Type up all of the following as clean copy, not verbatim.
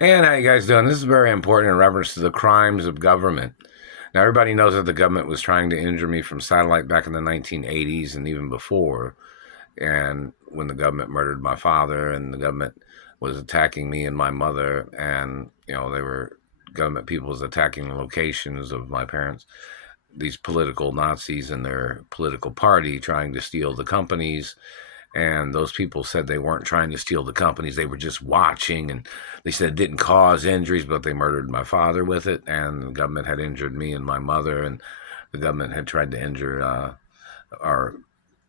And how you guys doing? This is very important in reference to the crimes of government. Now, everybody knows that the government was trying to injure me from satellite back in the 1980s and even before. And when the government murdered my father and the government was attacking me and my mother, and, they were government people was attacking the locations of my parents, these political Nazis and their political party trying to steal the companies. And those people said they weren't trying to steal the companies. They were just watching. And they said it didn't cause injuries, but they murdered my father with it. And the government had injured me and my mother. And the government had tried to injure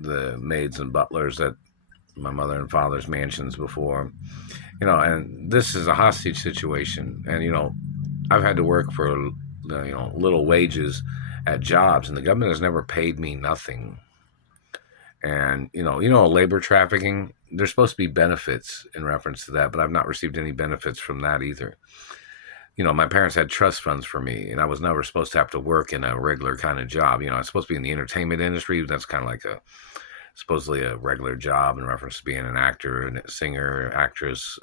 the maids and butlers at my mother and father's mansions before. And this is a hostage situation. And, I've had to work for, little wages at jobs. And the government has never paid me nothing. And, labor trafficking, there's supposed to be benefits in reference to that, but I've not received any benefits from that either. My parents had trust funds for me, and I was never supposed to have to work in a regular kind of job. I was supposed to be in the entertainment industry. That's kind of like supposedly a regular job in reference to being an actor, and a singer, actress,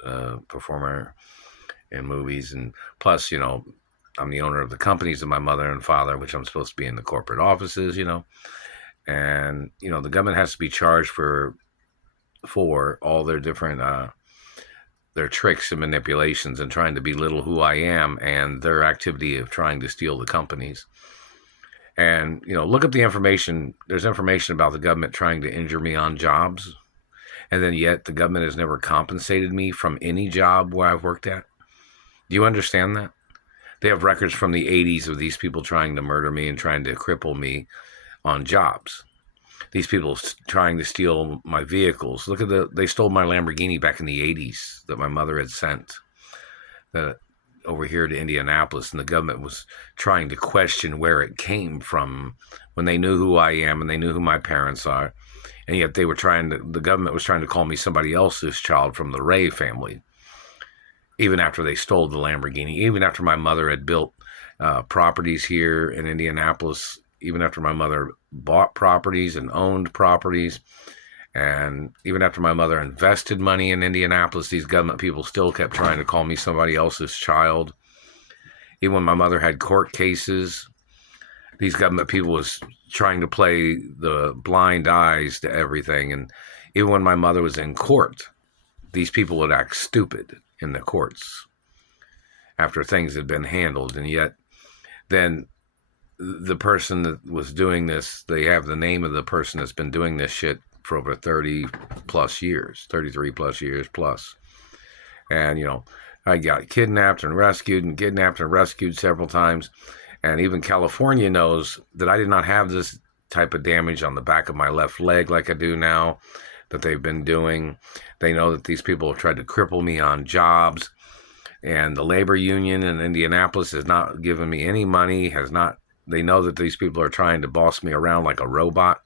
performer in movies. And plus, I'm the owner of the companies of my mother and father, which I'm supposed to be in the corporate offices, And, the government has to be charged for all their different, their tricks and manipulations and trying to belittle who I am and their activity of trying to steal the companies. And, look up the information. There's information about the government trying to injure me on jobs. And then yet the government has never compensated me from any job where I've worked at. Do you understand that? They have records from the 80s of these people trying to murder me and trying to cripple me on jobs. These people trying to steal my vehicles. They stole my Lamborghini back in the 80s that my mother had sent over here to Indianapolis, and the government was trying to question where it came from when they knew who I am and they knew who my parents are. And yet the government was trying to call me somebody else's child from the Ray family, even after they stole the Lamborghini, even after my mother had built properties here in Indianapolis, even after my mother bought properties and owned properties, and even after my mother invested money in Indianapolis, these government people still kept trying to call me somebody else's child. Even when my mother had court cases, these government people was trying to play the blind eyes to everything. And even when my mother was in court, these people would act stupid in the courts after things had been handled. And yet then the person that was doing this, they have the name of the person that's been doing this shit for over 30 plus years, 33 plus years plus. And, I got kidnapped and rescued several times. And even California knows that I did not have this type of damage on the back of my left leg like I do now that they've been doing. They know that these people have tried to cripple me on jobs. And the labor union in Indianapolis has not given me any money, They know that these people are trying to boss me around like a robot.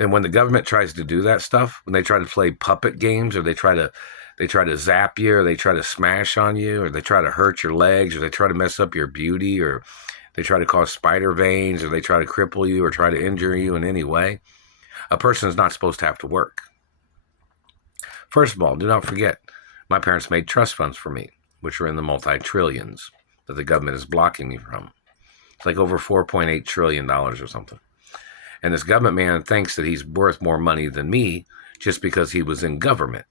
And when the government tries to do that stuff, when they try to play puppet games, or they try to zap you, or they try to smash on you, or they try to hurt your legs, or they try to mess up your beauty, or they try to cause spider veins, or they try to cripple you or try to injure you in any way, a person is not supposed to have to work. First of all, do not forget, my parents made trust funds for me, which are in the multi-trillions that the government is blocking me from. It's like over $4.8 trillion or something. And this government man thinks that he's worth more money than me just because he was in government.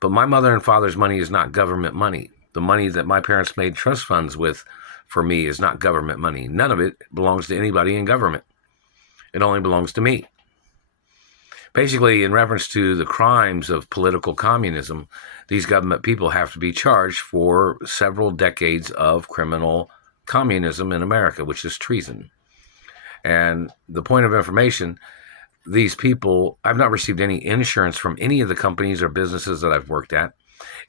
But my mother and father's money is not government money. The money that my parents made trust funds with for me is not government money. None of it belongs to anybody in government. It only belongs to me. Basically, in reference to the crimes of political communism, these government people have to be charged for several decades of criminal communism in America, which is treason. And the point of information, these people, I've not received any insurance from any of the companies or businesses that I've worked at.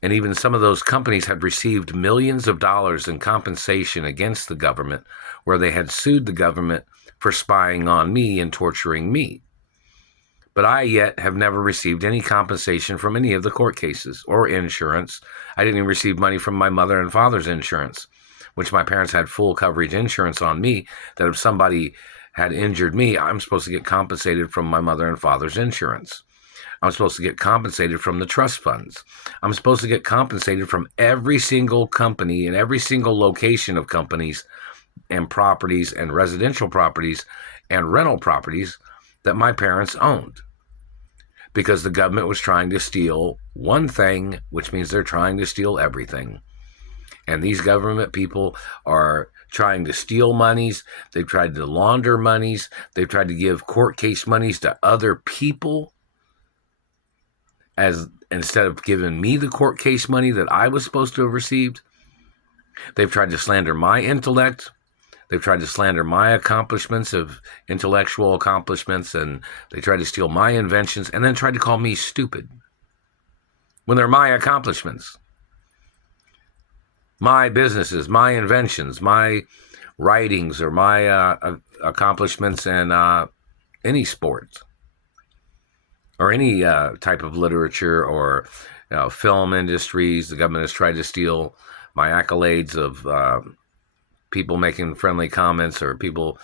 And even some of those companies had received millions of dollars in compensation against the government, where they had sued the government for spying on me and torturing me. But I yet have never received any compensation from any of the court cases or insurance. I didn't even receive money from my mother and father's insurance, which my parents had full coverage insurance on me, that if somebody had injured me, I'm supposed to get compensated from my mother and father's insurance. I'm supposed to get compensated from the trust funds. I'm supposed to get compensated from every single company and every single location of companies and properties and residential properties and rental properties that my parents owned, because the government was trying to steal one thing, which means they're trying to steal everything. And these government people are trying to steal monies. They've tried to launder monies. They've tried to give court case monies to other people, as instead of giving me the court case money that I was supposed to have received. They've tried to slander my intellect. They've tried to slander my accomplishments of intellectual accomplishments, and they tried to steal my inventions and then tried to call me stupid when they're my accomplishments, my businesses, my inventions, my writings, or my accomplishments in any sport or any type of literature or film industries. The government has tried to steal my accolades of people making friendly comments or people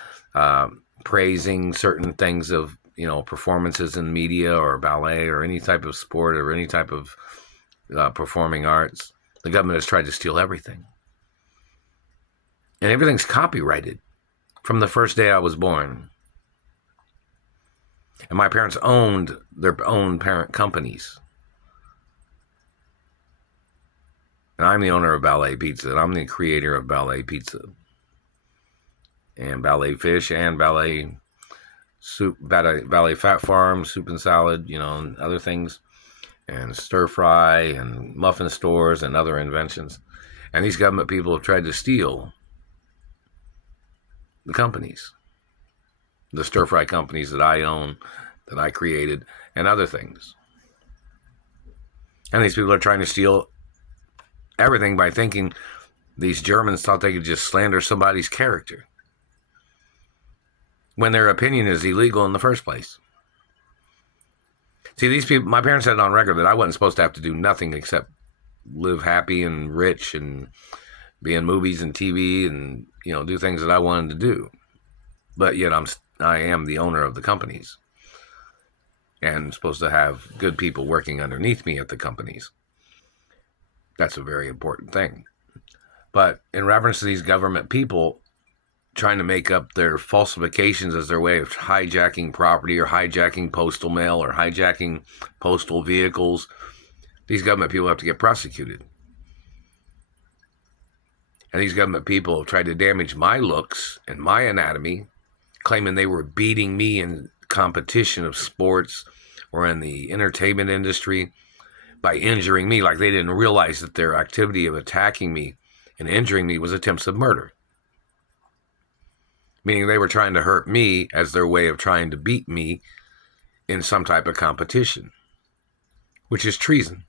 praising certain things of, performances in media or ballet or any type of sport or any type of performing arts. The government has tried to steal everything. And everything's copyrighted from the first day I was born. And my parents owned their own parent companies. And I'm the owner of Ballet Pizza, and I'm the creator of Ballet Pizza and Ballet Fish and Ballet Soup, Ballet Fat Farm, Soup and Salad, and other things, and stir fry and muffin stores and other inventions. And these government people have tried to steal the companies, the stir fry companies that I own, that I created, and other things. And these people are trying to steal everything by thinking these Germans thought they could just slander somebody's character when their opinion is illegal in the first place. See, these people, my parents had it on record that I wasn't supposed to have to do nothing except live happy and rich and be in movies and TV and, do things that I wanted to do. But yet I am the owner of the companies and supposed to have good people working underneath me at the companies. That's a very important thing. But in reference to these government people trying to make up their falsifications as their way of hijacking property or hijacking postal mail or hijacking postal vehicles, these government people have to get prosecuted. And these government people have tried to damage my looks and my anatomy, claiming they were beating me in competition of sports or in the entertainment industry by injuring me, like they didn't realize that their activity of attacking me and injuring me was attempts of murder. Meaning they were trying to hurt me as their way of trying to beat me in some type of competition, which is treason.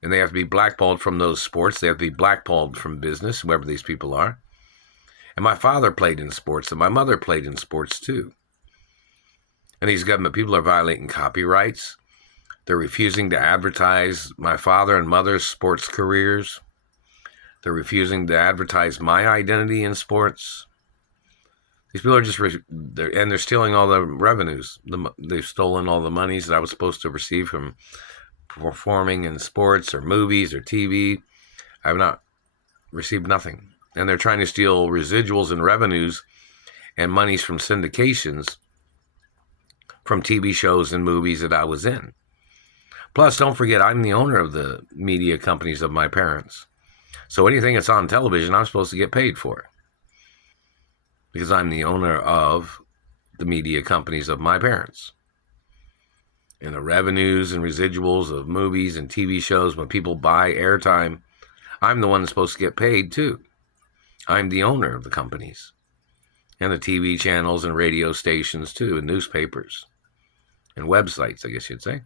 And they have to be blackballed from those sports. They have to be blackballed from business, whoever these people are. And my father played in sports, and my mother played in sports too. And these government people are violating copyrights. They're refusing to advertise my father and mother's sports careers. They're refusing to advertise my identity in sports. These people are they're stealing all the revenues. They've stolen all the monies that I was supposed to receive from performing in sports or movies or TV. I have not received nothing. And they're trying to steal residuals and revenues and monies from syndications from TV shows and movies that I was in. Plus, don't forget, I'm the owner of the media companies of my parents. So anything that's on television, I'm supposed to get paid for, because I'm the owner of the media companies of my parents. And the revenues and residuals of movies and TV shows, when people buy airtime, I'm the one that's supposed to get paid too. I'm the owner of the companies and the TV channels and radio stations too, and newspapers and websites, I guess you'd say.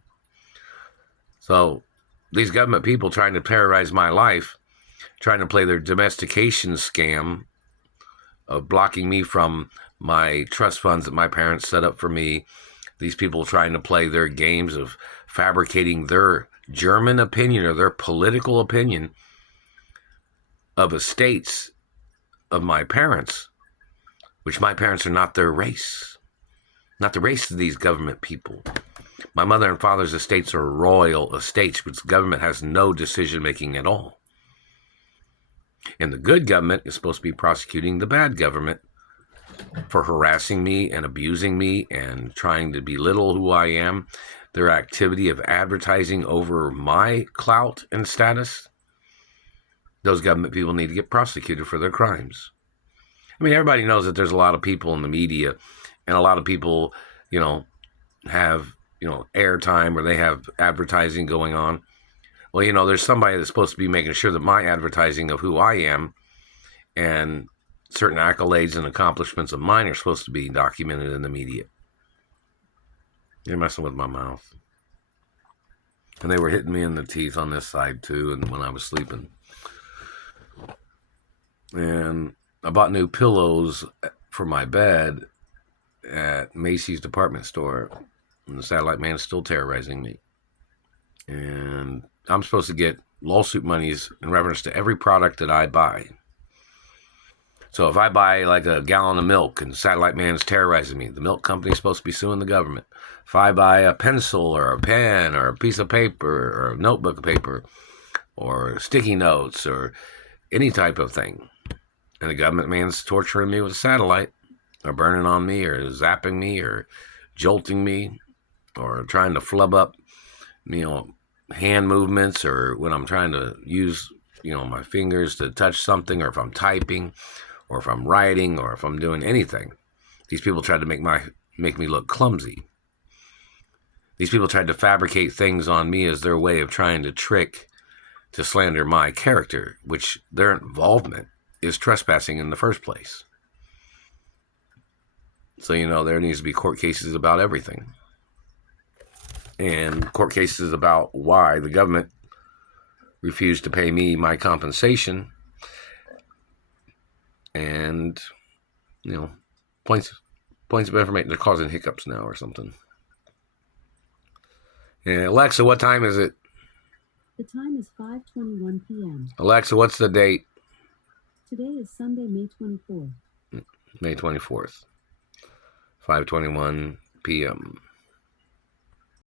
So these government people trying to terrorize my life, trying to play their domestication scam of blocking me from my trust funds that my parents set up for me. These people trying to play their games of fabricating their German opinion or their political opinion of estates of my parents, which my parents are not their race. Not the race of these government people. My mother and father's estates are royal estates, which the government has no decision making at all. And the good government is supposed to be prosecuting the bad government for harassing me and abusing me and trying to belittle who I am. Their activity of advertising over my clout and status, those government people need to get prosecuted for their crimes. I mean, everybody knows that there's a lot of people in the media and a lot of people, you know, have, airtime or they have advertising going on. Well, there's somebody that's supposed to be making sure that my advertising of who I am and certain accolades and accomplishments of mine are supposed to be documented in the media. They're messing with my mouth. And they were hitting me in the teeth on this side too, and when I was sleeping. And I bought new pillows for my bed at Macy's department store, and the satellite man is still terrorizing me. And I'm supposed to get lawsuit monies in reference to every product that I buy. So if I buy like a gallon of milk and satellite man is terrorizing me, the milk company is supposed to be suing the government. If I buy a pencil or a pen or a piece of paper or a notebook of paper or sticky notes or any type of thing, and the government man's torturing me with a satellite or burning on me or zapping me or jolting me or trying to flub up, hand movements, or when I'm trying to use, my fingers to touch something, or if I'm typing, or if I'm writing, or if I'm doing anything. These people tried to make me look clumsy. These people tried to fabricate things on me as their way of trying to slander my character, which their involvement is trespassing in the first place. So, there needs to be court cases about everything. And court cases about why the government refused to pay me my compensation. And, points of information. They're causing hiccups now or something. And Alexa, what time is it? The time is 5:21 p.m. Alexa, what's the date? Today is Sunday, May 24th. May 24th, 5:21 p.m.